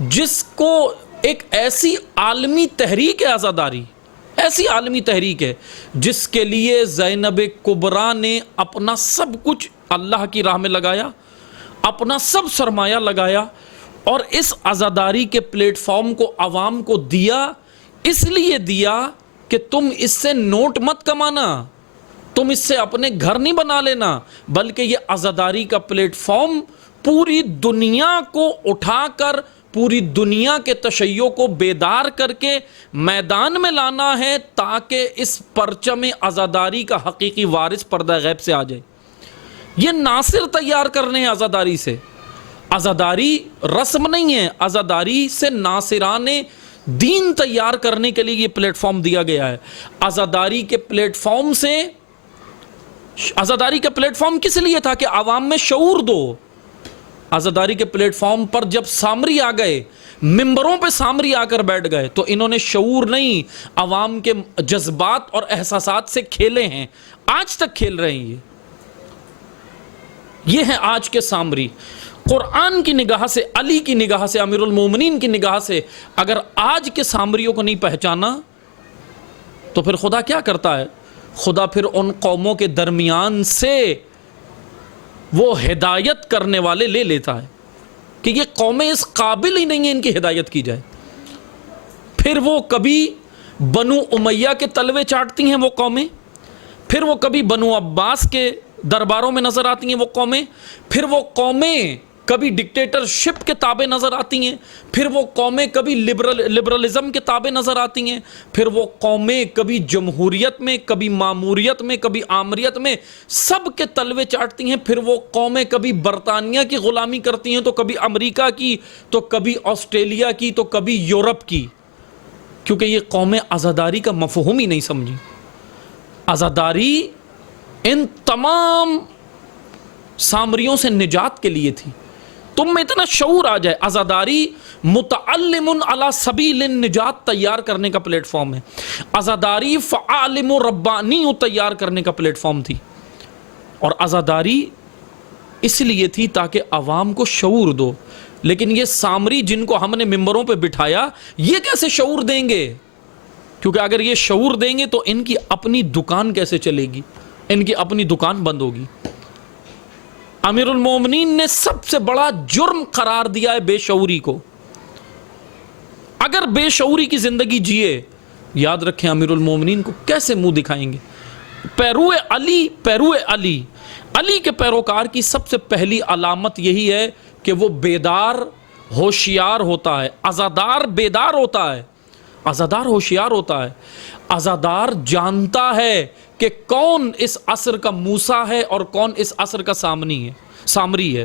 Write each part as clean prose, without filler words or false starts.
جس کو ایک ایسی عالمی تحریک ہے آزاداری، ایسی عالمی تحریک ہے جس کے لیے زینب کبریٰ نے اپنا سب کچھ اللہ کی راہ میں لگایا، اپنا سب سرمایہ لگایا، اور اس عزاداری کے پلیٹ فارم کو عوام کو دیا، اس لیے دیا کہ تم اس سے نوٹ مت کمانا، تم اس سے اپنے گھر نہیں بنا لینا، بلکہ یہ عزاداری کا پلیٹ فارم پوری دنیا کو اٹھا کر، پوری دنیا کے تشیع کو بیدار کر کے میدان میں لانا ہے، تاکہ اس پرچم عزاداری کا حقیقی وارث پردہ غیب سے آ جائے۔ یہ ناصر تیار کرنے ہیں عزاداری سے۔ عزاداری رسم نہیں ہے، عزاداری سے ناصران دین تیار کرنے کے لیے یہ پلیٹ فارم دیا گیا ہے۔ عزاداری کے پلیٹ فارم سے، عزاداری کا پلیٹ فارم کس لیے تھا؟ کہ عوام میں شعور دو۔ عزاداری کے پلیٹ فارم پر جب سامری آ گئے، ممبروں پہ سامری آ کر بیٹھ گئے، تو انہوں نے شعور نہیں، عوام کے جذبات اور احساسات سے کھیلے ہیں، آج تک کھیل رہے ہیں۔ یہ ہے آج کے سامری۔ قرآن کی نگاہ سے، علی کی نگاہ سے، امیر المومنین کی نگاہ سے اگر آج کے سامریوں کو نہیں پہچانا تو پھر خدا کیا کرتا ہے؟ خدا پھر ان قوموں کے درمیان سے وہ ہدایت کرنے والے لے لیتا ہے کہ یہ قومیں اس قابل ہی نہیں ہیں ان کی ہدایت کی جائے۔ پھر وہ کبھی بنو امیہ کے تلوے چاٹتی ہیں وہ قومیں، پھر وہ کبھی بنو عباس کے درباروں میں نظر آتی ہیں وہ قومیں، پھر وہ قومیں کبھی ڈکٹیٹرشپ کے تابع نظر آتی ہیں، پھر وہ قومیں کبھی لبرلزم کے تابع نظر آتی ہیں، پھر وہ قومیں کبھی جمہوریت میں، کبھی ماموریت میں، کبھی آمریت میں سب کے تلوے چاٹتی ہیں، پھر وہ قومیں کبھی برطانیہ کی غلامی کرتی ہیں، تو کبھی امریکہ کی، تو کبھی آسٹریلیا کی، تو کبھی یورپ کی، کیونکہ یہ قومیں عزاداری کا مفہوم ہی نہیں سمجھی۔ عزاداری ان تمام سامریوں سے نجات کے لیے تھی۔ تم میں اتنا شعور آ جائے، عزاداری متعلم علی سبیل النجات تیار کرنے کا پلیٹ فارم ہے، عزاداری فعالم ربانی تیار کرنے کا پلیٹ فارم تھی، اور عزاداری اس لیے تھی تاکہ عوام کو شعور دو۔ لیکن یہ سامری جن کو ہم نے ممبروں پہ بٹھایا، یہ کیسے شعور دیں گے؟ کیونکہ اگر یہ شعور دیں گے تو ان کی اپنی دکان کیسے چلے گی؟ ان کی اپنی دکان بند ہوگی۔ امیر المومنین نے سب سے بڑا جرم قرار دیا ہے بے شعوری کو۔ اگر بے شعوری کی زندگی جیے، یاد رکھیں امیر المومنین کو کیسے منہ دکھائیں گے؟ پیرو علی، علی کے پیروکار کی سب سے پہلی علامت یہی ہے کہ وہ بیدار ہوشیار ہوتا ہے، عزادار بیدار ہوتا ہے، عزادار ہوشیار ہوتا ہے، عزادار جانتا ہے کہ کون اس عصر کا موسیٰ ہے اور کون اس عصر کا سامری ہے۔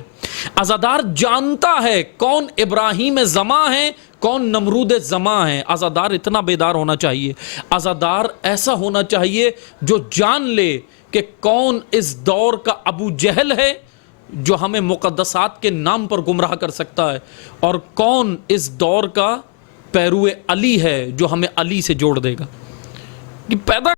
عزادار جانتا ہے کون ابراہیم زماں ہے، کون نمرود زماں ہے۔ عزادار اتنا بیدار ہونا چاہیے، عزادار ایسا ہونا چاہیے جو جان لے کہ کون اس دور کا ابو جہل ہے جو ہمیں مقدسات کے نام پر گمراہ کر سکتا ہے، اور کون اس دور کا پیرو علی ہے جو ہمیں علی سے جوڑ دے گا۔ یہ پیدا